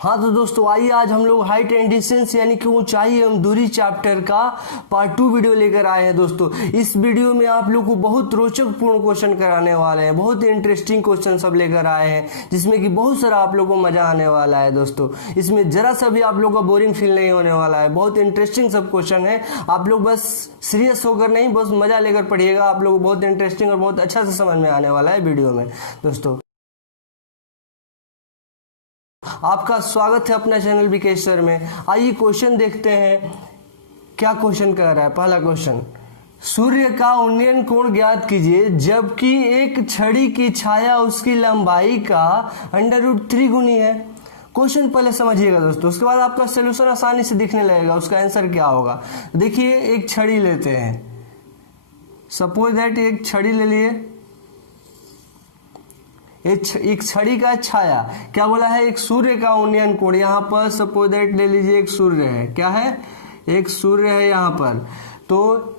हाँ तो दोस्तों आइए आज हम लोग हाइट एंड डिस्टेंस यानी कि ऊंचाई एवं दूरी चैप्टर का पार्ट 2 वीडियो लेकर आए हैं। दोस्तों इस वीडियो में आप लोग को बहुत रोचक पूर्ण क्वेश्चन कराने वाले हैं, बहुत इंटरेस्टिंग क्वेश्चन सब लेकर आए हैं जिसमें कि बहुत सारा आप लोग को मजा आने वाला है। दोस्तों इसमें जरा सा भी आप लोग का बोरिंग फील नहीं होने वाला है, बहुत इंटरेस्टिंग सब क्वेश्चन है। आप लोग बस सीरियस होकर नहीं, बस मजा लेकर पढ़िएगा, आप लोग को बहुत इंटरेस्टिंग और बहुत अच्छा से समझ में आने वाला है वीडियो में। दोस्तों आपका स्वागत है अपना चैनल विकेश सर में। आइए क्वेश्चन देखते हैं क्या क्वेश्चन कह रहा है। पहला क्वेश्चन, सूर्य का उन्नयन कोण ज्ञात कीजिए जबकि एक छड़ी की छाया उसकी लंबाई का √3 गुनी है। क्वेश्चन पहले समझिएगा दोस्तों, उसके बाद आपका सोल्यूशन आसानी से दिखने लगेगा, उसका आंसर क्या होगा। देखिए एक छड़ी लेते हैं, सपोज दैट एक छड़ी ले लिए, एक छड़ी का छाया क्या बोला है, एक सूर्य का उन्नयन कोण, यहाँ पर सपोज दैट ले लीजिए एक सूर्य है, क्या है, एक सूर्य है यहाँ पर। तो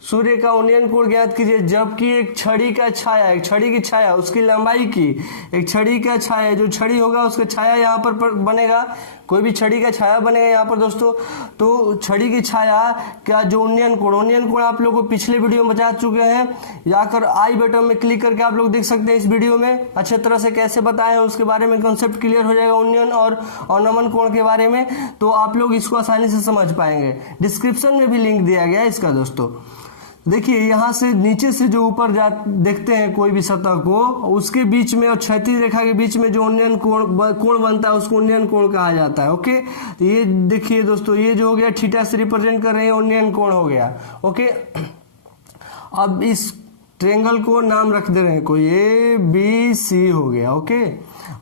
सूर्य का उन्नयन कोण ज्ञात कीजिए जबकि एक छड़ी का छाया, एक छड़ी की छाया उसकी लंबाई की, एक छड़ी का छाया, जो छड़ी होगा उसका छाया यहाँ पर बनेगा, कोई भी छड़ी का छाया बनेगा यहाँ पर दोस्तों। तो छड़ी की छाया का जो उन्नयन कोण आप लोग को पिछले वीडियो में बता चुके हैं, जाकर आई बटन में क्लिक करके आप लोग देख सकते हैं इस वीडियो में अच्छे तरह से कैसे बताए हैं, उसके बारे में कंसेप्ट क्लियर हो जाएगा उन्नयन और नमन कोण के बारे में, तो आप लोग इसको आसानी से समझ पाएंगे। डिस्क्रिप्शन में भी लिंक दिया गया है इसका। दोस्तों देखिए यहाँ से नीचे से जो ऊपर देखते हैं कोई भी सतह को, उसके बीच में और क्षैतिज रेखा के बीच में जो उन्नयन कोण बनता है उसको उन्नयन कोण कहा जाता है। ओके, ये देखिए दोस्तों, ये जो हो गया थीटा से रिप्रेजेंट कर रहे हैं, उन्नयन कोण हो गया। ओके, अब इस ट्रायंगल को नाम रख दे रहे हैं कोई ABC हो गया। ओके,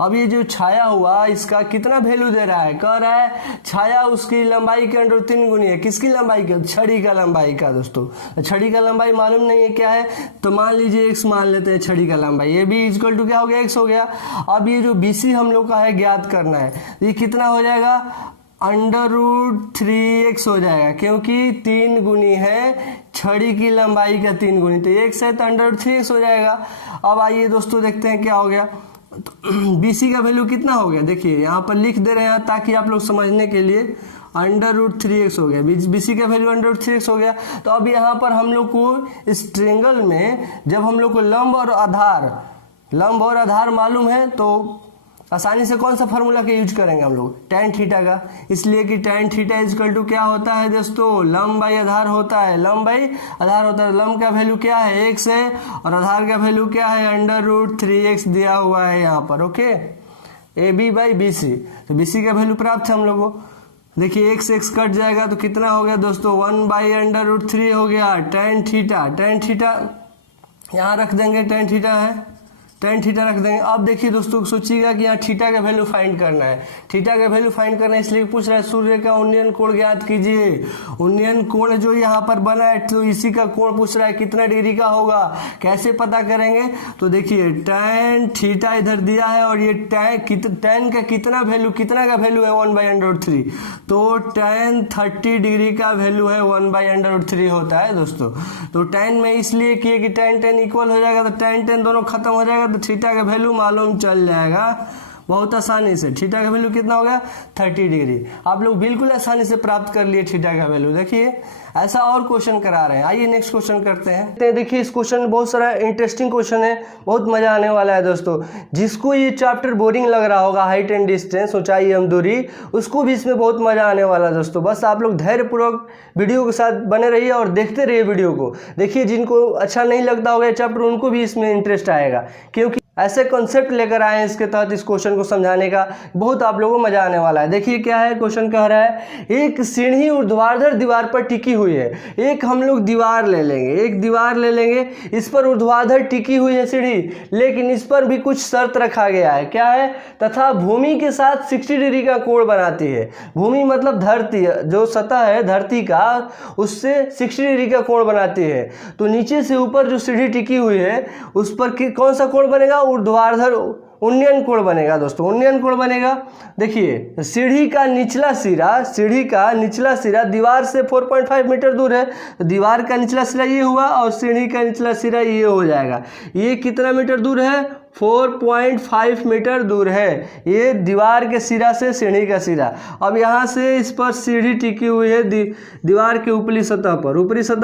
अब ये जो छाया हुआ इसका कितना वैल्यू दे रहा है, कह रहा है छाया उसकी लंबाई के √3 गुनी है। किसकी लंबाई का, छड़ी का लंबाई का। दोस्तों छड़ी का लंबाई मालूम नहीं है क्या है, तो मान लीजिए x मान लेते हैं छड़ी का लंबाई, ये भी इक्वल टू क्या हो गया, x हो गया। अब ये जो BC हम लोग का है ज्ञात करना है, ये कितना हो जाएगा, √3x हो जाएगा, क्योंकि 3 गुनी है छड़ी की लंबाई का 3 गुनी, तो x है तो √3x हो जाएगा। अब आइए दोस्तों देखते हैं क्या हो गया। तो BC का वैल्यू कितना हो गया, देखिए यहाँ पर लिख दे रहे हैं ताकि आप लोग समझने के लिए, √3x हो गया, BC का वैल्यू √3x हो गया। तो अब यहाँ पर हम लोग को इस ट्रायंगल में जब हम लोग को लंब और आधार मालूम है तो आसानी से कौन सा फार्मूला का यूज करेंगे हम लोग, tan थीटा का, इसलिए कि tan थीटा इक्वल टू क्या होता है दोस्तों, लंब बाई आधार होता है, लंब बाई आधार होता है। लंब का वैल्यू क्या है, x है, और आधार का वैल्यू क्या है, √3x दिया हुआ है यहाँ पर। ओके, AB/BC, तो BC का वैल्यू प्राप्त है हम लोग को। देखिए x कट जाएगा तो कितना हो गया दोस्तों, 1/√3 हो गया tan थीटा यहाँ रख देंगे, tan थीटा रख देंगे। अब देखिए दोस्तों सोचिएगा कि यहाँ थीटा का वैल्यू फाइंड करना है, थीटा का वैल्यू फाइंड करना है, इसलिए पूछ रहा है सूर्य का उन्नयन कोण ज्ञात कीजिए। उन्नयन कोण जो यहाँ पर बना है तो इसी का कोण पूछ रहा है कितना डिग्री का होगा, कैसे पता करेंगे। तो देखिए tan थीटा इधर दिया है और ये tan का कितना का वैल्यू है 1/√3, तो tan 30 डिग्री का वैल्यू है 1/√3 होता है दोस्तों। तो tan में इसलिए किए कि tan इक्वल हो जाएगा, तो tan दोनों खत्म हो जाएगा, तो थीटा का वैल्यू मालूम चल जाएगा बहुत आसानी से। थीटा का वैल्यू कितना हो गया, 30 डिग्री। आप लोग बिल्कुल आसानी से प्राप्त कर लिए थीटा का वैल्यू। देखिए ऐसा और क्वेश्चन करा रहे हैं, आइए नेक्स्ट क्वेश्चन करते हैं। देखिए इस क्वेश्चन में बहुत सारा इंटरेस्टिंग क्वेश्चन है, बहुत मजा आने वाला है दोस्तों। जिसको ये चैप्टर बोरिंग लग रहा होगा, हाइट एंड डिस्टेंस ऊंचाई एवं दूरी, उसको भी इसमें बहुत मजा आने वाला है दोस्तों। बस आप लोग धैर्यपूर्वक वीडियो के साथ बने रहिए और देखते रहिए वीडियो को। देखिए जिनको अच्छा नहीं लगता होगा ये चैप्टर, उनको भी इसमें इंटरेस्ट आएगा, क्योंकि ऐसे कॉन्सेप्ट लेकर आए हैं इसके तहत इस क्वेश्चन को समझाने का, बहुत आप लोगों को मजा आने वाला है। देखिए क्या है, क्वेश्चन कह रहा है एक सीढ़ी ऊर्ध्वाधर दीवार पर टिकी हुई है। एक हम लोग दीवार ले लेंगे, इस पर ऊर्ध्वाधर टिकी हुई है सीढ़ी, लेकिन इस पर भी कुछ शर्त रखा गया है, क्या है, तथा भूमि के साथ 60 डिग्री का कोण बनाती है। भूमि मतलब धरती, जो सतह है धरती का, उससे 60 डिग्री का कोण बनाती है। तो नीचे से ऊपर जो सीढ़ी टिकी हुई है उस पर कौन सा कोण बनेगा, उन्नयन कोण बनेगा दोस्तों, उन्नयन कोण बनेगा। देखिए सीढ़ी का निचला सिरा दीवार से 4.5 मीटर दूर है, तो दीवार का निचला सिरा ये हुआ और सीढ़ी का निचला सिरा ये हो जाएगा। ये कितना मीटर दूर है? 4.5 मीटर दूर है ये दीवार के सिरा से सीढ़ी का सिरा। अब यहाँ से इस पर सीढ़ी टिकी हुई है दीवार के ऊपरी सतह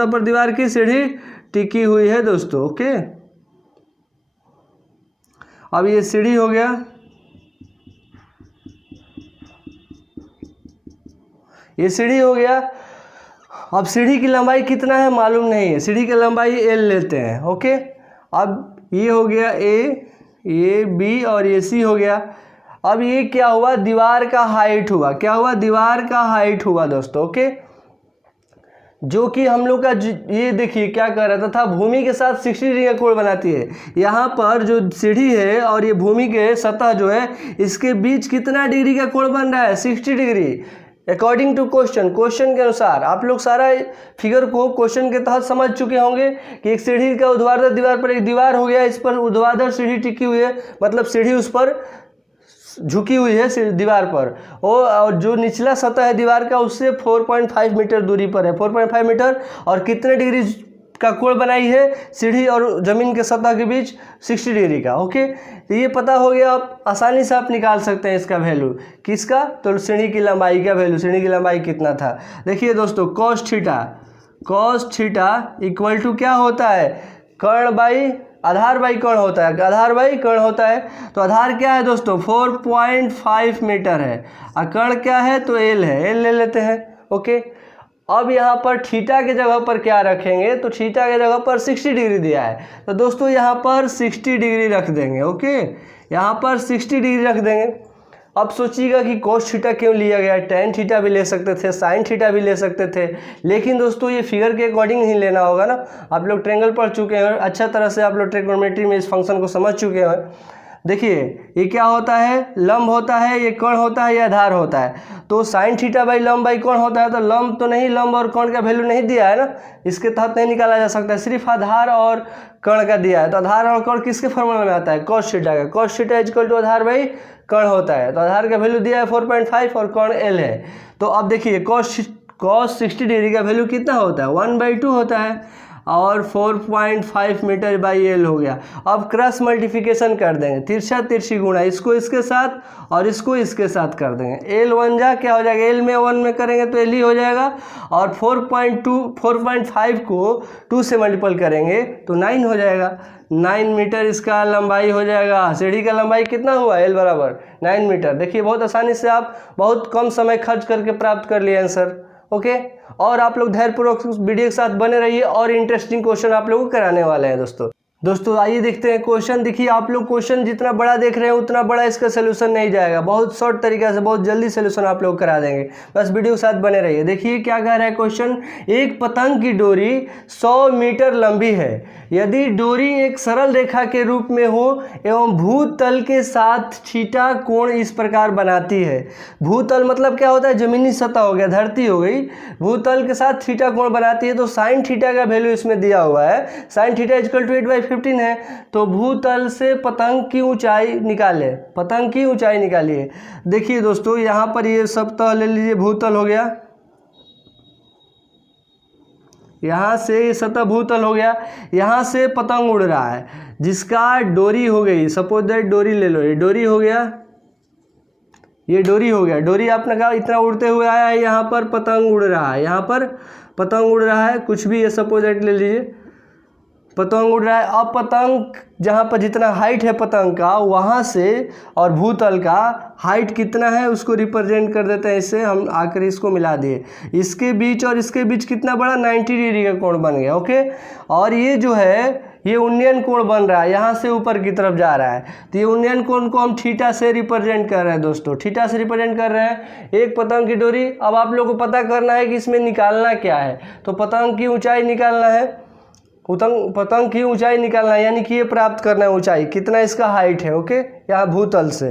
पर दीवार की सीढ़ी टिकी हुई है दोस्तों। ओके, अब ये सीढ़ी हो गया, ये सीढ़ी हो गया। अब सीढ़ी की लंबाई कितना है मालूम नहीं है, सीढ़ी की लंबाई L लेते हैं। ओके, अब ये हो गया ये B और ये C हो गया। अब ये क्या हुआ? दीवार का हाइट हुआ। क्या हुआ? दीवार का हाइट हुआ दोस्तों। ओके, जो कि हम लोग का ये देखिए क्या कर रहा था, भूमि के साथ 60 डिग्री का कोण बनाती है। यहाँ पर जो सीढ़ी है और ये भूमि के सतह जो है, इसके बीच कितना डिग्री का कोण बन रहा है? 60 डिग्री। अकॉर्डिंग टू क्वेश्चन के अनुसार आप लोग सारा फिगर को क्वेश्चन के तहत समझ चुके होंगे कि एक सीढ़ी का ऊर्ध्वाधर दीवार पर एक दीवार हो गया, इस पर ऊर्ध्वाधर सीढ़ी टिकी हुई है, मतलब सीढ़ी उस पर झुकी हुई है दीवार पर, और जो निचला सतह है दीवार का उससे 4.5 मीटर दूरी पर है, 4.5 मीटर, और कितने डिग्री का कोण बनाई है सीढ़ी और जमीन के सतह के बीच? 60 डिग्री का। ओके, तो ये पता हो गया, आप आसानी से आप निकाल सकते हैं इसका वैल्यू। किसका? तो सीढ़ी की लंबाई का वैल्यू, सीढ़ी की लंबाई कितना था। देखिए दोस्तों, cos थीटा इक्वल टू क्या होता है? कर्ण बाई आधार बाई कर्ण होता है, आधार बाई कर्ण होता है। तो आधार क्या है दोस्तों? 4.5 मीटर है, और कर्ण क्या है? तो L है, L ले लेते हैं। ओके, अब यहाँ पर थीटा के जगह पर क्या रखेंगे? तो थीटा के जगह पर 60 डिग्री दिया है, तो दोस्तों यहाँ पर 60 डिग्री रख देंगे। ओके, यहाँ पर 60 डिग्री रख देंगे। अब सोचिएगा कि cos थीटा क्यों लिया गया? tan थीटा भी ले सकते थे, sin थीटा भी ले सकते थे, लेकिन दोस्तों ये फिगर के अकॉर्डिंग ही लेना होगा ना। आप लोग ट्रायंगल पढ़ चुके हैं, अच्छा तरह से आप लोग ट्रिग्नोमेट्री में इस फंक्शन को समझ चुके हैं। देखिए ये क्या होता है? लंब होता है, ये कोण होता है, ये आधार होता है। तो sin थीटा बाई लंब बाई कोण होता है, तो लंब तो नहीं, लंब और कोण का वैल्यू नहीं दिया है ना, इसके तहत नहीं निकाला जा सकता है, सिर्फ आधार और कर्ण का दिया है। तो आधार और कर्ण किसके फॉर्मूला में आता है? cos थीटा का। cos थीटा इक्वल टू आधार बाई कर्ण होता है, तो आधार का वैल्यू दिया है 4.5 और कर्ण L है। तो अब देखिए cos 60 डिग्री का वैल्यू कितना होता है? 1/2 होता है, और 4.5 मीटर बाई L हो गया। अब क्रॉस मल्टीप्लिकेशन कर देंगे, तिरछा तिरछी गुणा, इसको इसके साथ और इसको इसके साथ कर देंगे। L 1 जा क्या हो जाएगा? L में 1 में करेंगे तो L ही हो जाएगा, और 4.5 को 2 से मल्टीपल करेंगे तो 9 हो जाएगा। 9 मीटर इसका लंबाई हो जाएगा। सीढ़ी का लंबाई कितना हुआ? L बराबर 9 मीटर। देखिए बहुत आसानी से आप बहुत कम समय खर्च करके प्राप्त कर लिए आंसर। ओके, और आप लोग धैर्यपूर्वक वीडियो के साथ बने रहिए, और इंटरेस्टिंग क्वेश्चन आप लोगों को कराने वाले हैं दोस्तों आइए देखते हैं क्वेश्चन। देखिए आप लोग क्वेश्चन जितना बड़ा देख रहे हैं उतना बड़ा इसका सोल्यूशन नहीं जाएगा, बहुत शॉर्ट तरीके से बहुत जल्दी सोल्यूशन आप लोग करा देंगे, बस वीडियो के साथ बने रहिए। देखिए क्या कह रहा है क्वेश्चन, एक पतंग की डोरी 100 मीटर लंबी है, यदि डोरी एक सरल रेखा के रूप में हो एवं भूतल के साथ थीटा कोण इस प्रकार बनाती है। भूतल मतलब क्या होता है? जमीनी सतह हो गया, धरती हो गई, भूतल के साथ थीटा कोण बनाती है। तो साइन थीटा का वैल्यू इसमें दिया हुआ है, साइन थीटा इक्वल टू 8/15 है। तो भूतल से पतंग की ऊंचाई निकाले, पतंग की ऊंचाई निकालिए। देखिए दोस्तों यहाँ पर ये सतह ले लीजिए, भूतल हो गया, यहाँ से ये सतह भूतल हो गया, यहाँ से पतंग उड़ रहा है जिसका डोरी हो गई, सपोज दैट डोरी ले लो, ये डोरी हो गया, ये डोरी हो गया, डोरी आपने कहा इतना उड़ते हुए आया है, यहाँ पर पतंग उड़ रहा है, यहाँ पर पतंग उड़ रहा है, कुछ भी ये सपोज दैट ले लीजिए, पतंग उड़ रहा है। अब पतंग जहाँ पर जितना हाइट है पतंग का वहाँ से और भूतल का हाइट कितना है उसको रिप्रेजेंट कर देते हैं, इससे हम आकर इसको मिला दिए, इसके बीच और इसके बीच कितना बड़ा 90 डिग्री का कोण बन गया। ओके, और ये जो है ये उन्नयन कोण बन रहा है, यहाँ से ऊपर की तरफ जा रहा है, तो ये उन्नयन कोण को हम थीटा से रिप्रेजेंट कर रहे हैं दोस्तों, थीटा से रिप्रेजेंट कर रहे हैं। एक पतंग की डोरी, अब आप लोगों को पता करना है कि इसमें निकालना क्या है, तो पतंग की ऊंचाई निकालना है, पतंग की ऊंचाई निकालना है, यानी कि ये प्राप्त करना है ऊंचाई, कितना इसका हाइट है। ओके, यहाँ भूतल से।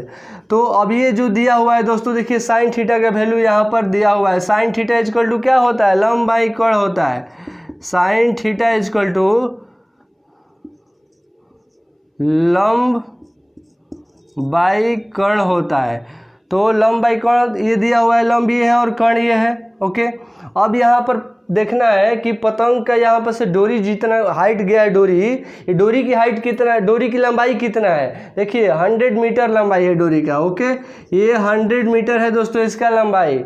तो अब ये जो दिया हुआ है दोस्तों, देखिए साइन थीटा का वैल्यू यहाँ पर दिया हुआ है, साइन थीटा इक्वल टू क्या होता है? लंब बाई कोण होता है, साइन थीटा इक्वल टू लंब बाई कर्ण होता है। तो लंब बाई कर्ण ये दिया हुआ है, लंब ये है और कर्ण ये है। ओके, अब यहाँ पर देखना है कि पतंग का यहाँ पर से डोरी जितना हाइट गया है, ये डोरी की हाइट कितना है, डोरी की लंबाई कितना है। देखिए 100 मीटर लंबाई है डोरी का। ओके, ये 100 मीटर है दोस्तों इसका लंबाई।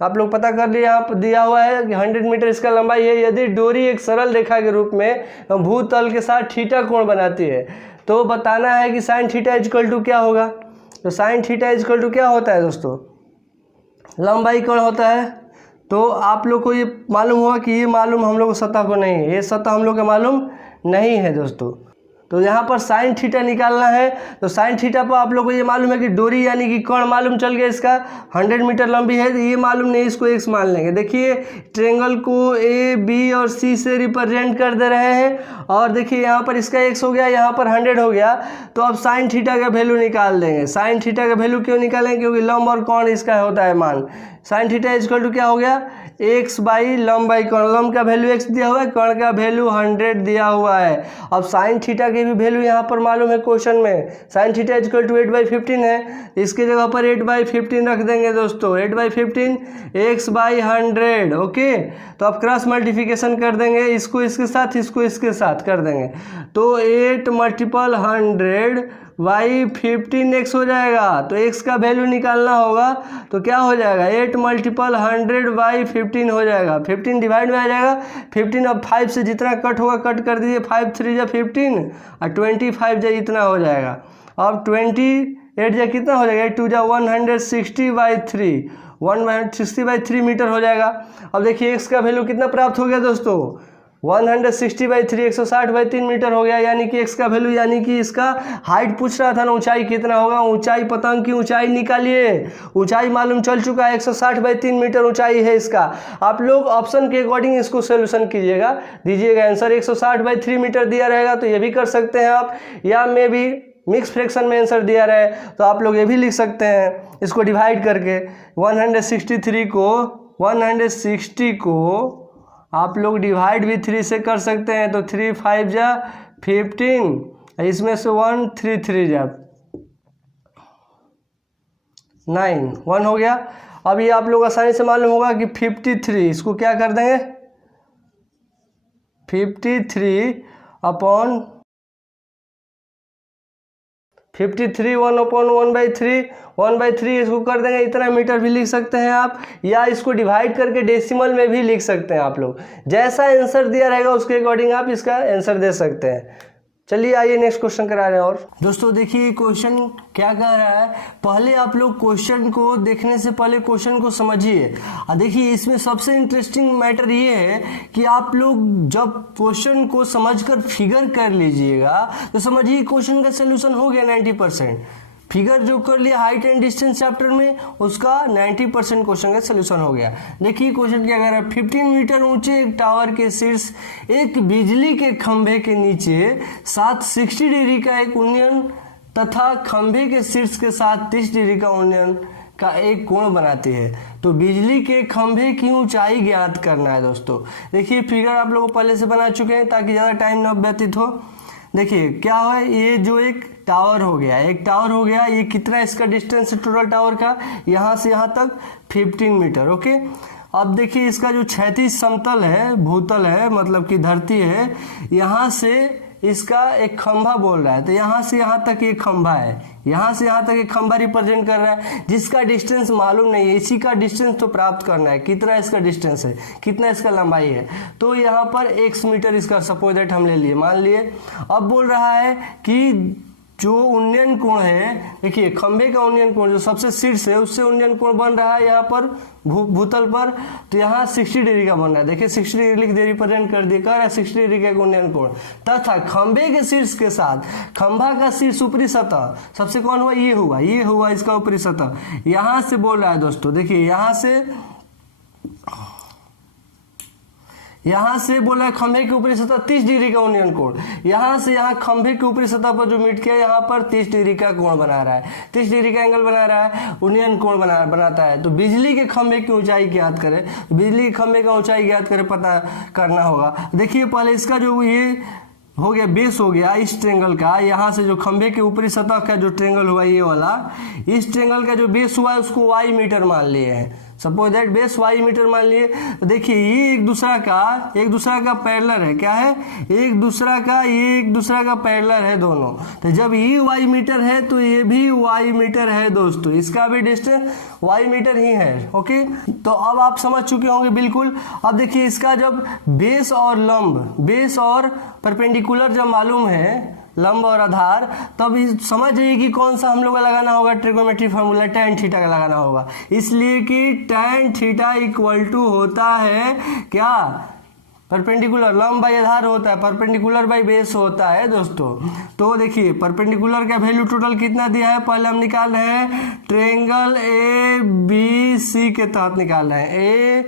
आप लोग पता कर लिए, यहाँ पर दिया हुआ है कि 100 मीटर इसका लंबाई है। यदि डोरी एक सरल रेखा के रूप में भूतल के साथ थीटा कोण बनाती है तो बताना है कि साइन थीटा इक्वल टू क्या होगा। तो साइन थीटा इक्वल टू क्या होता है दोस्तों, लंबाई कोण होता है। तो आप लोग को ये मालूम होगा कि ये मालूम हम लोग को सतह को नहीं है, ये सतह हम लोग को मालूम नहीं है दोस्तों। तो यहाँ पर साइन थीटा निकालना है। तो साइन थीटा पर आप लोग को ये मालूम है कि डोरी यानी कि कर्ण मालूम चल गया, इसका 100 मीटर लंबी है। तो ये मालूम नहीं, इसको एक्स मान लेंगे। देखिए ट्रेंगल को ए बी और सी से रिप्रेजेंट कर दे रहे हैं और देखिए यहाँ पर इसका एक्स हो गया, यहाँ पर 100 हो गया। तो अब साइन थीटा का वैल्यू निकाल देंगे। साइन थीटा का वैल्यू क्यों निकालेंगे, क्योंकि लंब और कर्ण इसका होता है मान। साइन थीटा इक्वल टू क्या हो गया, एक्स बाई लंब बाई कर्ण। लंब का वैल्यू एक्स दिया हुआ है, कर्ण का वैल्यू 100 दिया हुआ है। अब साइन थीटा के भी वैल्यू यहाँ पर मालूम है क्वेश्चन में। साइन थीटा इक्वल टू 8/15 है, इसके जगह पर 8/15 रख देंगे दोस्तों। 8/15 एक्स बाई 100। ओके, तो अब क्रॉस मल्टीप्लिकेशन कर देंगे, इसको इसके साथ, इसको इसके साथ कर देंगे। तो 8 × 100 बाई 15x हो जाएगा। तो x का वैल्यू निकालना होगा तो क्या हो जाएगा, 8 × 100 बाई 15 हो जाएगा। 15 डिवाइड में आ जाएगा 15। अब 5 से जितना कट होगा कट कर दीजिए, 5 3 जा 15 और 25 जा इतना हो जाएगा। अब 28 जा कितना हो जाएगा, 8 2 जा 160/3, 160/3 मीटर हो जाएगा। अब देखिए x का वैल्यू कितना प्राप्त हो गया दोस्तों, 160/3, 160/3 मीटर हो गया। यानी कि x का वैल्यू, यानी कि इसका हाइट पूछ रहा था ना, ऊंचाई कितना होगा। ऊंचाई, पतंग की ऊंचाई निकालिए, ऊंचाई मालूम चल चुका है, 160/3 मीटर ऊंचाई है इसका। आप लोग ऑप्शन के अकॉर्डिंग इसको सोल्यूशन कीजिएगा, दीजिएगा आंसर। 160/3 मीटर दिया रहेगा तो ये भी कर सकते हैं आप, या मे भी मिक्स फ्रैक्शन में आंसर दिया रहे तो आप लोग ये भी लिख सकते हैं इसको डिवाइड करके। 160 को आप लोग डिवाइड भी 3 से कर सकते हैं। तो 3 5 जा 15, इसमें से 1 3 3 जा 9, 1 हो गया। अब ये आप लोग आसानी से मालूम होगा कि 53, इसको क्या कर देंगे, 53 अपॉन 53 1/1/3, 1/3 इसको कर देंगे, इतना मीटर भी लिख सकते हैं आप, या इसको डिवाइड करके डेसिमल में भी लिख सकते हैं। आप लोग जैसा आंसर दिया रहेगा उसके अकॉर्डिंग आप इसका आंसर दे सकते हैं। चलिए आइए नेक्स्ट क्वेश्चन करा रहे हैं। और दोस्तों देखिए क्वेश्चन क्या कह रहा है, पहले आप लोग क्वेश्चन को देखने से पहले क्वेश्चन को समझिए। देखिए इसमें सबसे इंटरेस्टिंग मैटर ये है कि आप लोग जब क्वेश्चन को समझकर फिगर कर लीजिएगा तो समझिए क्वेश्चन का सोल्यूशन हो गया 90%। फिगर जो कर लिया हाइट एंड डिस्टेंस चैप्टर में, उसका 90% क्वेश्चन का सोल्यूशन हो गया। देखिए क्वेश्चन क्या कह रहा है, 15 मीटर ऊंचे एक टावर के शीर्ष एक बिजली के खंभे के नीचे साथ 60 डिग्री का एक उन्नयन तथा खंभे के शीर्ष के साथ 30 डिग्री का उन्नयन का एक कोण बनाती है। तो बिजली के खंभे की ऊंचाई ज्ञात करना है दोस्तों। देखिए फिगर आप लोग पहले से बना चुके हैं ताकि ज़्यादा टाइम न व्यतीत हो। देखिए क्या है, ये जो एक टावर हो गया, एक टावर हो गया, ये कितना इसका डिस्टेंस है टोटल टावर का, यहाँ से यहाँ तक 15 मीटर। ओके, अब देखिए इसका जो क्षैतिज समतल है, भूतल है मतलब कि धरती है, यहाँ से इसका एक खंभा बोल रहा है। तो यहाँ से यहाँ तक ये खंभा है, यहाँ से यहाँ तक एक खंभा रिप्रेजेंट कर रहा है जिसका डिस्टेंस मालूम नहीं है। इसी का डिस्टेंस तो प्राप्त करना है, कितना इसका डिस्टेंस है, कितना इसका लंबाई है। तो यहाँ पर x मीटर इसका सपोज दैट हम ले लिए, मान लिए। अब बोल रहा है कि जो उन्नयन कोण है, देखिए खंभे का उन्नयन कोण जो सबसे शीर्ष है उससे उन्नयन कोण बन रहा है यहाँ पर भूतल पर, तो यहाँ 60 डिग्री का बन रहा है। देखिए 60 डिग्री लिख दे, रिप्रेजेंट कर दिया, कह रहा है 60 डिग्री का उन्नयन कोण तथा खंभे के शीर्ष के साथ, खंभा का शीर्ष ऊपरी सतह सबसे कौन हुआ, ये हुआ इसका ऊपरी सतह। यहाँ से बोल रहा है दोस्तों, देखिए यहाँ से बोला है खंभे के ऊपरी सतह 30 डिग्री का उन्नयन कोण। यहाँ से यहाँ खंभे के ऊपरी सतह पर जो मीट किया यहाँ पर 30 डिग्री का कोण बना रहा है, 30 डिग्री का एंगल बना रहा है, उन्नयन कोण बनाता है। तो बिजली के खंभे की ऊंचाई ज्ञात करें, बिजली के खंभे का ऊंचाई ज्ञात करें, पता करना होगा। देखिए पहले इसका जो ये हो गया बेस हो गया इस ट्रेंगल का, यहाँ से जो खंभे के ऊपरी सतह का जो ट्रेंगल हुआ ये वाला, इस ट्रेंगल का जो बेस हुआ है उसको वाई मीटर मान लिए हैं। Suppose that base Y metre मान लिए। तो देखिए ये एक दूसरा का पैरेलल है, क्या है, ये एक दूसरा का पैरेलल है दोनों। तो जब ये वाई मीटर है तो ये भी वाई मीटर है दोस्तों, इसका भी डिस्टेंस वाई मीटर ही है। ओके, तो अब आप समझ चुके होंगे बिल्कुल। अब देखिए इसका जब बेस और परपेंडिकुलर जब मालूम है, लंब और आधार, तब समझ जाइए कि कौन सा हम लोग का लगाना होगा, ट्रिगोनोमेट्री फार्मूला tan थीटा का लगाना होगा। इसलिए कि tan थीटा इक्वल टू होता है क्या, परपेंडिकुलर, लंब बाई आधार होता है, परपेंडिकुलर बाई बेस होता है दोस्तों। तो देखिए परपेंडिकुलर का वैल्यू टोटल कितना दिया है, पहले हम निकाल रहे हैं ट्रायंगल ABC के तहत निकाल रहे हैं,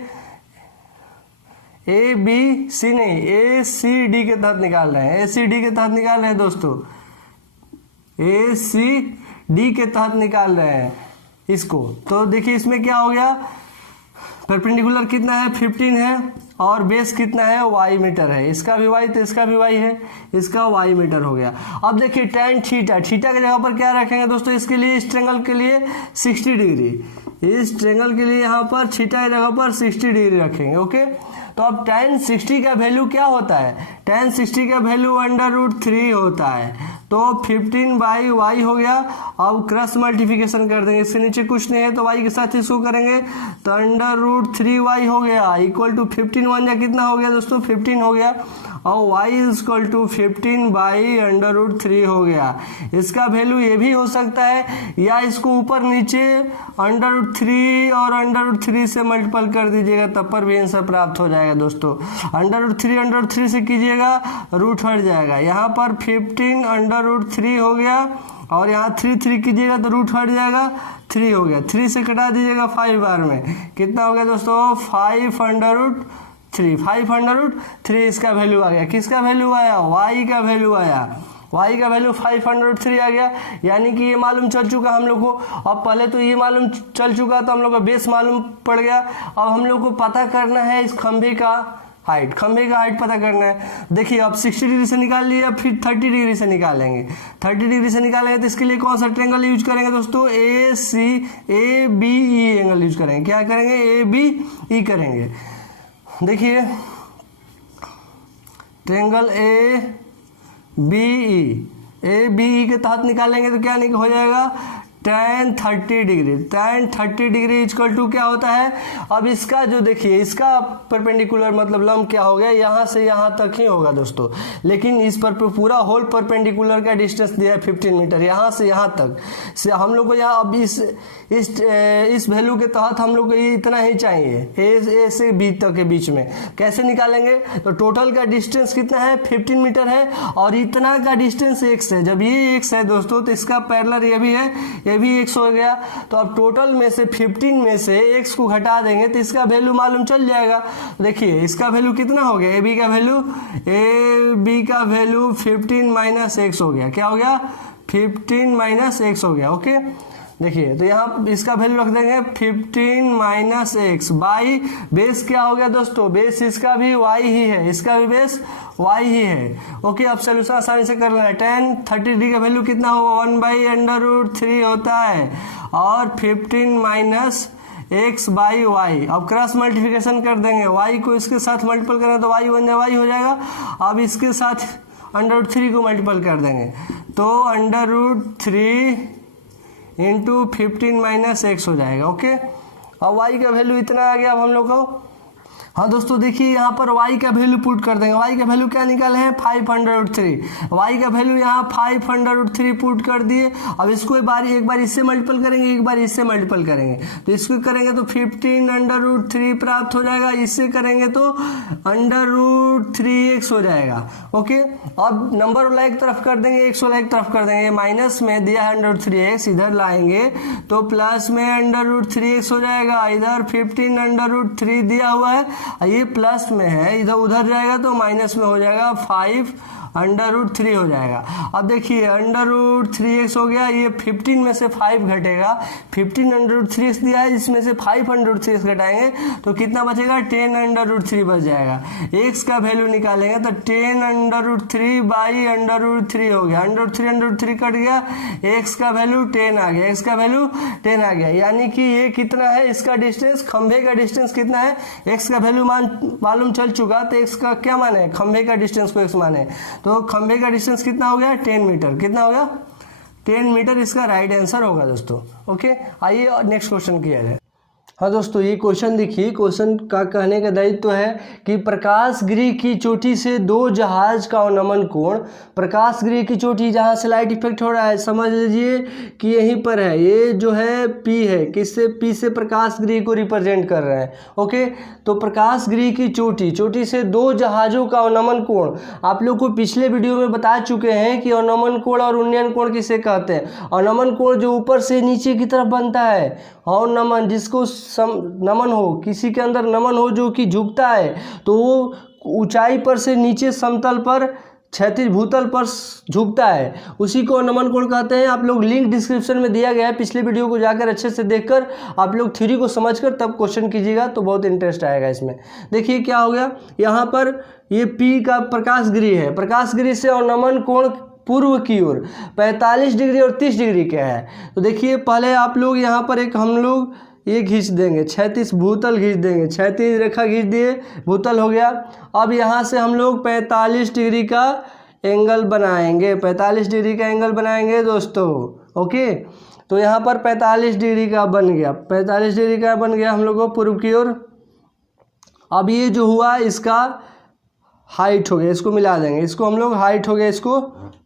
ABC नहीं ACD के तहत निकाल रहे हैं, ACD के तहत निकाल रहे हैं दोस्तों, ACD के तहत निकाल रहे हैं इसको। तो देखिए इसमें क्या हो गया, परपेंडिकुलर कितना है 15 है और बेस कितना है वाई मीटर है, इसका भी वाई तो इसका भी वाई है, इसका वाई मीटर हो गया। अब देखिए tan थीटा की जगह पर क्या रखेंगे दोस्तों, इसके लिए इस ट्रायंगल के लिए 60 डिग्री, इस ट्रायंगल के लिए यहाँ पर थीटा की जगह पर 60 डिग्री रखेंगे। ओके, तो अब tan 60 का वैल्यू क्या होता है, tan 60 का वैल्यू √3 होता है। तो 15/y हो गया। अब क्रॉस मल्टीप्लिकेशन कर देंगे, इसके नीचे कुछ नहीं है तो y के साथ इसको करेंगे तो √3y हो गया इक्वल टू 15 1 जा कितना हो गया दोस्तों 15 हो गया, और y इक्वल टू 15/√3 हो गया। इसका वैल्यू ये भी हो सकता है, या इसको ऊपर नीचे √3 और √3 से मल्टीपल कर दीजिएगा, तब पर भी आंसर प्राप्त हो जाएगा दोस्तों। √3 से कीजिएगा रूट हट जाएगा, यहाँ पर 15 √3 हो गया, और यहाँ 3 कीजिएगा तो रूट हट जाएगा 3 हो गया, 3 से कटा दीजिएगा 5 बार में, कितना हो गया दोस्तों 503 इसका वैल्यू आ गया। किसका वैल्यू आया, y का वैल्यू आया, y का वैल्यू 503 आ गया। यानी कि ये मालूम चल चुका हम लोग को। अब पहले तो ये मालूम चल चुका तो हम लोग का बेस मालूम पड़ गया। अब हम लोग को पता करना है इस खंभे का हाइट पता करना है। देखिए अब 60 डिग्री से निकाल लिया, फिर 30 डिग्री से निकालेंगे। 30 डिग्री से निकालेंगे तो इसके लिए कौन सा ट्रायंगल यूज करेंगे दोस्तों, ABE एंगल यूज करेंगे। क्या करेंगे, ABE करेंगे। देखिए ट्रायंगल ABE के तहत निकालेंगे तो क्या हो जाएगा, tan 30 डिग्री इक्वल टू क्या होता है। अब इसका जो देखिए इसका परपेंडिकुलर मतलब लंब क्या हो गया, यहाँ से यहाँ तक ही होगा दोस्तों, लेकिन इस पर पूरा होल परपेंडिकुलर का डिस्टेंस दिया है 15 मीटर, यहाँ से यहाँ तक से हम लोग को यहाँ अब इस वैल्यू के तहत हम लोग को ये इतना ही चाहिए, ए से बी तक के बीच में। कैसे निकालेंगे, तो टोटल का डिस्टेंस कितना है 15 मीटर है, और इतना का डिस्टेंस x है। जब ये x है दोस्तों तो इसका पैरेलल ये भी है, ये भी x हो गया। तो अब टोटल में से 15 में से x को घटा देंगे तो इसका वैल्यू मालूम चल जाएगा। देखिए इसका वैल्यू कितना हो गया, AB का वैल्यू 15 - x हो गया। क्या हो गया, 15 - x हो गया। ओके, देखिए तो यहाँ इसका वैल्यू रख देंगे 15 - x बाई बेस क्या हो गया दोस्तों, बेस इसका भी y ही है, इसका भी बेस y ही है। ओके, अब सोल्यूशन आसानी से कर लेना है। tan 30 डिग्री का वैल्यू कितना होगा, 1/√3 होता है, और 15 - x बाई y। अब क्रॉस मल्टीप्लिकेशन कर देंगे, y को इसके साथ मल्टीपल करें तो y बन जाए y हो जाएगा। अब इसके साथ √3 को मल्टीपल कर देंगे तो √3 इंटू 15 - x हो जाएगा। ओके, अब y का वैल्यू इतना आ गया। अब हम लोग को हाँ दोस्तों देखिए यहाँ पर y का वैल्यू पुट कर देंगे। y का वैल्यू क्या निकाले हैं 503, y का वैल्यू यहाँ 503 पुट कर दिए। अब इसको एक बार इससे मल्टीपल करेंगे, एक बार इससे मल्टीपल करेंगे, तो इसको करेंगे तो 15 √3 प्राप्त हो जाएगा, इससे करेंगे तो √3x हो जाएगा। ओके, अब नंबर वाला एक तरफ कर देंगे, x वाला एक तरफ कर देंगे। माइनस में दिया है √3x, इधर लाएंगे तो प्लस में √3x हो जाएगा। इधर 15 √3 दिया हुआ है, ये प्लस में है, इधर उधर जाएगा तो माइनस में हो जाएगा 5 √3 हो जाएगा। अब देखिए √3x हो गया, ये 15 में से 5 घटेगा, 15 √3x दिया है, इसमें से 5 √3x घटाएंगे तो कितना बचेगा, 10 √3 बच जाएगा। x का वैल्यू निकालेंगे तो 10 √3 बाई √3 हो गया, √3 कट गया, x का वैल्यू 10 आ गया, x का वैल्यू 10 आ गया। यानी कि ये कितना है, इसका डिस्टेंस, खंभे का डिस्टेंस कितना है, x का वैल्यू मालूम चल चुका, तो x का क्या मान है, खंभे का डिस्टेंस को x माने, तो खंभे का डिस्टेंस कितना हो गया, 10 मीटर। कितना हो गया, 10 मीटर इसका राइट आंसर होगा दोस्तों। ओके, आइए नेक्स्ट क्वेश्चन किया जाए। हाँ दोस्तों, ये क्वेश्चन देखिए, क्वेश्चन का कहने का दायित्व है कि प्रकाश गृह की चोटी से दो जहाज का अवनमन कोण, प्रकाश गृह की चोटी जहाँ से लाइट इफेक्ट हो रहा है, समझ लीजिए कि यहीं पर है, ये जो है P है, किससे, P से प्रकाश गृह को रिप्रेजेंट कर रहे हैं। ओके, तो प्रकाश गृह की चोटी से दो जहाज़ों का अवनमन कोण, आप लोग को पिछले वीडियो में बता चुके हैं कि अवनमन कोण और उन्नयन कोण किसे कहते हैं। अवनमन कोण जो ऊपर से नीचे की तरफ बनता है, अवनमन जिसको नमन हो, किसी के अंदर नमन हो जो कि झुकता है, तो वो ऊंचाई पर से नीचे समतल पर, क्षैतिज भूतल पर झुकता है, उसी को नमन कोण कहते हैं। आप लोग लिंक डिस्क्रिप्शन में दिया गया है, पिछले वीडियो को जाकर अच्छे से देखकर आप लोग थ्योरी को समझकर तब क्वेश्चन कीजिएगा तो बहुत इंटरेस्ट आएगा इसमें। देखिए क्या हो गया, यहाँ पर ये P का प्रकाश गृह है, प्रकाश गृह से अवनमन कोण पूर्व की ओर 45 डिग्री और 30 डिग्री का है। तो देखिए पहले आप लोग यहाँ पर एक हम लोग ये खींच देंगे, क्षैतिज भूतल खींच देंगे, क्षैतिज रेखा खींच दिए, भूतल हो गया। अब यहाँ से हम लोग 45 डिग्री का एंगल बनाएंगे, 45 डिग्री का एंगल बनाएंगे दोस्तों। ओके, तो यहाँ पर 45 डिग्री का बन गया, 45 डिग्री का बन गया हम लोग को पूर्व की ओर। अब ये जो हुआ इसका हाइट हो गया, इसको मिला देंगे, इसको हम लोग हाइट हो गया, इसको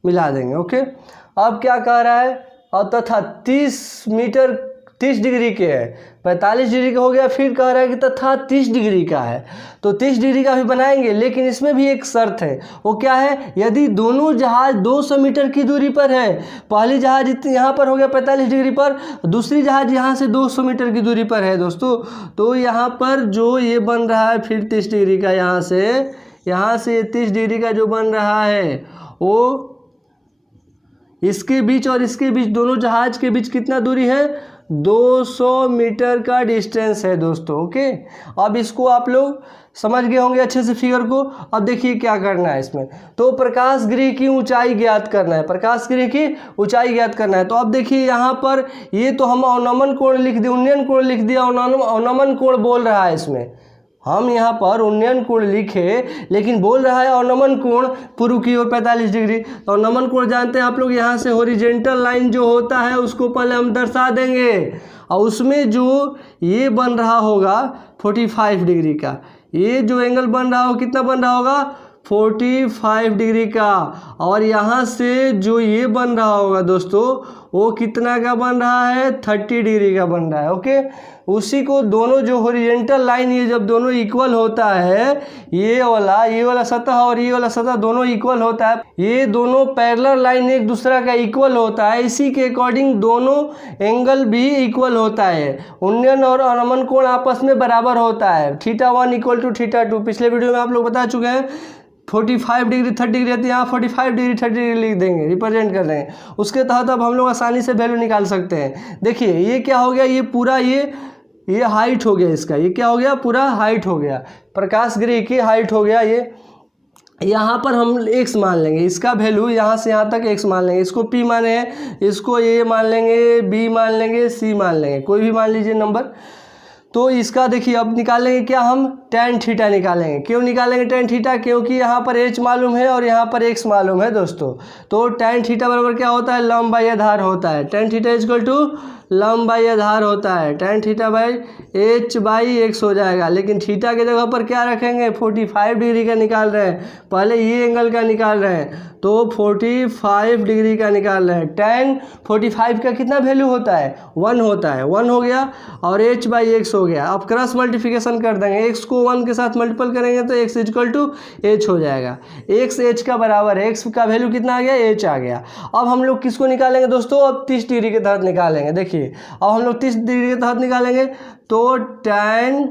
मिला देंगे। ओके, अब क्या कह रहा है, और तथा 30 डिग्री के है, 45 डिग्री का हो गया, फिर कह रहा है कि तथा 30 डिग्री का है, तो 30 डिग्री का भी बनाएंगे, लेकिन इसमें भी एक शर्त है। वो क्या है, यदि दोनों जहाज 200 मीटर की दूरी पर है, पहली जहाज यहाँ पर हो गया 45 डिग्री पर, दूसरी जहाज यहाँ से 200 मीटर की दूरी पर है दोस्तों, तो यहाँ पर जो ये बन रहा है फिर 30 डिग्री का, यहाँ से 30 डिग्री का जो बन रहा है वो इसके बीच और इसके बीच, दोनों जहाज के बीच कितना दूरी है, 200 मीटर का डिस्टेंस है दोस्तों। ओके, अब इसको आप लोग समझ गए होंगे अच्छे से फिगर को। अब देखिए क्या करना है इसमें, तो प्रकाश गृह की ऊंचाई ज्ञात करना है, प्रकाश गृह की ऊंचाई ज्ञात करना है। तो अब देखिए यहाँ पर ये तो हम अवनमन कोण लिख दिए, उन्नयन कोण लिख दिया, अवनमन कोण बोल रहा है इसमें, हम यहाँ पर उन्नयन कोण लिखे, लेकिन बोल रहा है अवनमन कोण पूर्व की ओर 45 डिग्री। तो अवनमन कोण जानते हैं आप लोग, यहाँ से हॉरिजॉन्टल लाइन जो होता है उसको पहले हम दर्शा देंगे, और उसमें जो ये बन रहा होगा 45 डिग्री का, ये जो एंगल बन रहा हो कितना बन रहा होगा, 45 डिग्री का, और यहाँ से जो ये बन रहा होगा दोस्तों वो कितना का बन रहा है, 30 डिग्री का बन रहा है। ओके, उसी को दोनों जो हॉरिजॉन्टल लाइन, ये जब दोनों इक्वल होता है, ये वाला सतह और ये वाला सतह दोनों इक्वल होता है, ये दोनों पैरेलल लाइन एक दूसरा का इक्वल होता है, इसी के अकॉर्डिंग दोनों एंगल भी इक्वल होता है, उन्नयन और अवनमन कोण आपस में बराबर होता है, θ1 = θ2। पिछले वीडियो में आप लोग बता चुके हैं 45 डिग्री 30 डिग्री रहती है, यहाँ 45 डिग्री 30 डिग्री लिख देंगे, रिप्रेजेंट कर देंगे, उसके तहत अब हम लोग आसानी से वैल्यू निकाल सकते हैं। देखिए ये क्या हो गया, ये पूरा ये हाइट हो गया इसका, ये क्या हो गया, पूरा हाइट हो गया, प्रकाश गृह की हाइट हो गया। ये यहाँ पर हम x मान लेंगे, इसका वैल्यू यहाँ से यहाँ तक x मान लेंगे, इसको p माने हैं, इसको a मान लेंगे, b मान लेंगे, c मान लेंगे, कोई भी मान लीजिए नंबर। तो इसका देखिए अब निकालेंगे क्या, हम tan थीटा निकालेंगे। क्यों निकालेंगे tan थीटा, क्योंकि यहाँ पर h मालूम है और यहाँ पर x मालूम है दोस्तों। तो tan थीटा बराबर क्या होता है, लंब बाई आधार होता है, tan थीटा = लंब बाई आधार होता है, tan थीटा बाई h/x हो जाएगा। लेकिन थीटा के जगह पर क्या रखेंगे, 45 डिग्री का निकाल रहे हैं, पहले ये एंगल का निकाल रहे हैं, तो 45 डिग्री का निकाल रहे हैं। tan 45 का कितना वैल्यू होता है, 1 होता है, 1 हो गया, और h/x हो गया। अब क्रॉस मल्टीप्लिकेशन कर देंगे, x को 1 के साथ मल्टीपल करेंगे तो x = h हो जाएगा, x h का बराबर है, x का वैल्यू कितना आ गया, h आ गया। अब हम लोग किसको निकालेंगे दोस्तों, अब 30 डिग्री के तहत निकालेंगे। देखिए अब हम लोग 30 डिग्री के तहत निकालेंगे, तो tan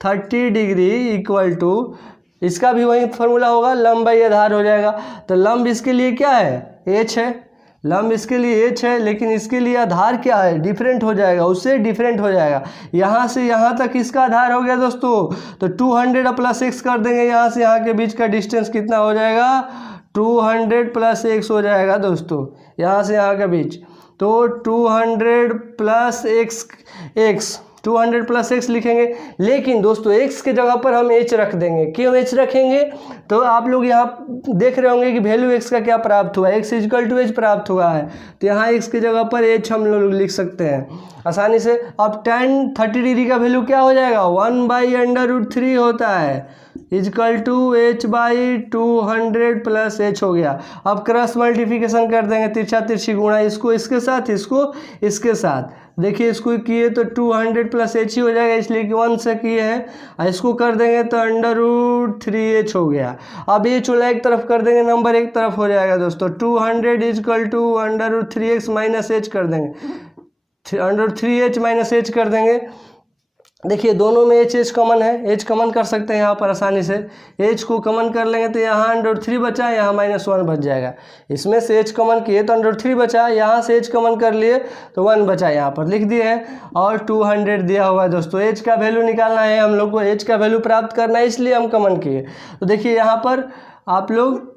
30 डिग्री = इसका भी वही फॉर्मूला होगा, लंब बाई आधार हो जाएगा। तो लंब इसके लिए क्या है, एच है, लंब इसके लिए एच है, लेकिन इसके लिए आधार क्या है, डिफरेंट हो जाएगा, उससे डिफरेंट हो जाएगा। यहाँ से यहाँ तक इसका आधार हो गया दोस्तों, तो 200 प्लस एक्स कर देंगे, यहाँ से यहाँ के बीच का डिस्टेंस कितना हो जाएगा, 200 प्लस एक्स हो जाएगा दोस्तों, यहाँ से यहाँ के बीच। तो 200 प्लस एक्स 200 प्लस एक्स लिखेंगे, लेकिन दोस्तों एक्स के जगह पर हम एच रख देंगे। क्यों एच रखेंगे, तो आप लोग यहाँ देख रहे होंगे कि वैल्यू एक्स का क्या प्राप्त हुआ है, एक्स इक्वल टू एच प्राप्त हुआ है, तो यहाँ एक्स की जगह पर एच हम लोग लिख सकते हैं आसानी से। अब tan 30 डिग्री का वैल्यू क्या हो जाएगा, 1/√3 होता है, equal to H by 200 plus H हो गया। अब क्रॉस मल्टीप्लिकेशन कर देंगे, तिरछा तिरछी गुणा, इसको इसके साथ, इसको इसके साथ। देखिए इसको किए तो 200 प्लस एच ही हो जाएगा, इसलिए कि 1 से किए हैं। इसको कर देंगे तो √3h हो गया। अब ये चूल्हा एक तरफ कर देंगे, नंबर एक तरफ हो जाएगा दोस्तों। 200 is equal to √3x minus H कर देंगे, √3h माइनस एच कर देंगे। देखिए दोनों में एच कॉमन है, एच कॉमन कर सकते हैं यहाँ पर आसानी से। एच को कॉमन कर लेंगे तो यहाँ √3 बचा, यहाँ -1 बच जाएगा। इसमें से एच कॉमन किए तो √3 बचा, यहाँ से एच कॉमन कर लिए तो 1 बचा, यहाँ पर लिख दिए हैं। और 200 दिया हुआ है दोस्तों। एच का वैल्यू निकालना है हम लोग को, एच का वैल्यू प्राप्त करना है, इसलिए हम कॉमन किए। तो देखिए यहाँ पर आप लोग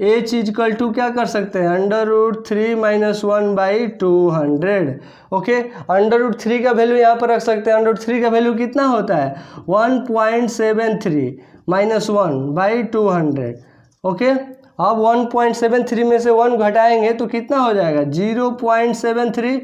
एच इजकल टू क्या कर सकते हैं, √3 - 1/200। ओके, √3 का वैल्यू यहाँ पर रख सकते हैं। √3 का वैल्यू कितना होता है, 1.73 - 1/200। ओके, अब 1.73 में से 1 घटाएंगे तो कितना हो जाएगा, 0.73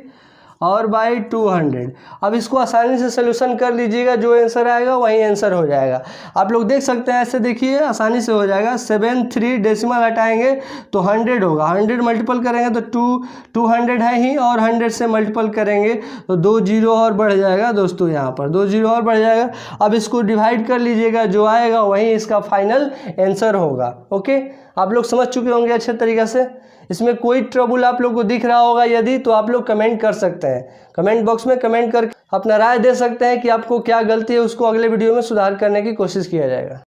और बाई 200। अब इसको आसानी से सोल्यूशन कर लीजिएगा, जो आंसर आएगा वही आंसर हो जाएगा। आप लोग देख सकते हैं, ऐसे देखिए आसानी से हो जाएगा। 73 डेसिमल हटाएंगे तो 100 होगा, 100 मल्टीपल करेंगे तो 200 है ही, और 100 से मल्टीपल करेंगे तो 2 जीरो और बढ़ जाएगा दोस्तों, यहाँ पर 2 जीरो और बढ़ जाएगा। अब इसको डिवाइड कर लीजिएगा, जो आएगा वही इसका फाइनल आंसर होगा। ओके, आप लोग समझ चुके होंगे अच्छे तरीके से। इसमें कोई ट्रबल आप लोग को दिख रहा होगा यदि, तो आप लोग कमेंट कर सकते हैं, कमेंट बॉक्स में कमेंट करके अपना राय दे सकते हैं कि आपको क्या गलती है, उसको अगले वीडियो में सुधार करने की कोशिश किया जाएगा।